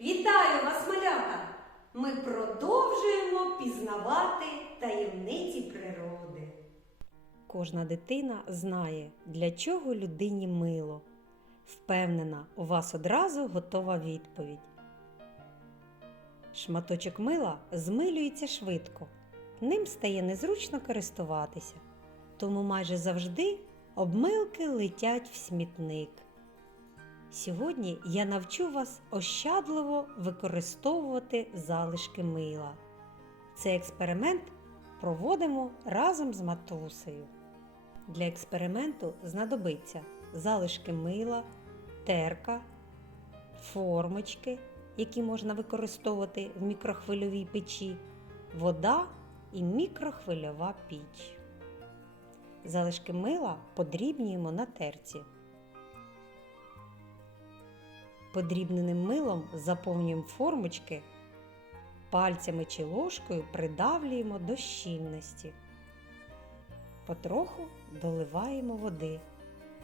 Вітаю вас, малята! Ми продовжуємо пізнавати таємниці природи. Кожна дитина знає, для чого людині мило. Впевнена, у вас одразу готова відповідь. Шматочок мила змилюється швидко, ним стає незручно користуватися, тому майже завжди обмилки летять в смітник. Сьогодні я навчу вас ощадливо використовувати залишки мила. Цей експеримент проводимо разом з матусею. Для експерименту знадобиться залишки мила, терка, формочки, які можна використовувати в мікрохвильовій печі, вода і мікрохвильова піч. Залишки мила подрібнюємо на терці. Подрібненим милом заповнюємо формочки, пальцями чи ложкою придавлюємо до щільності. Потроху доливаємо води,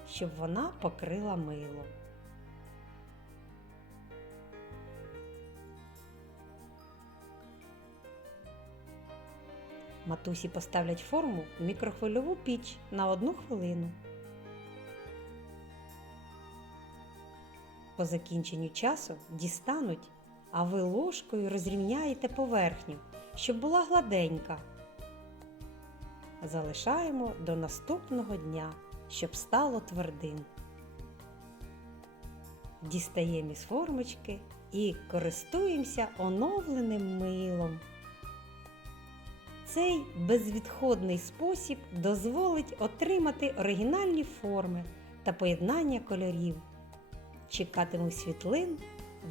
щоб вона покрила мило. Матусі поставлять форму в мікрохвильову піч на одну хвилину. По закінченню часу дістануть, а ви ложкою розрівняєте поверхню, щоб була гладенька. Залишаємо до наступного дня, щоб стало твердим. Дістаємо із формочки і користуємося оновленим милом. Цей безвідходний спосіб дозволить отримати оригінальні форми та поєднання кольорів. Чекатиму світлин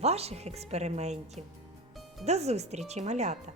ваших експериментів. До зустрічі, малята!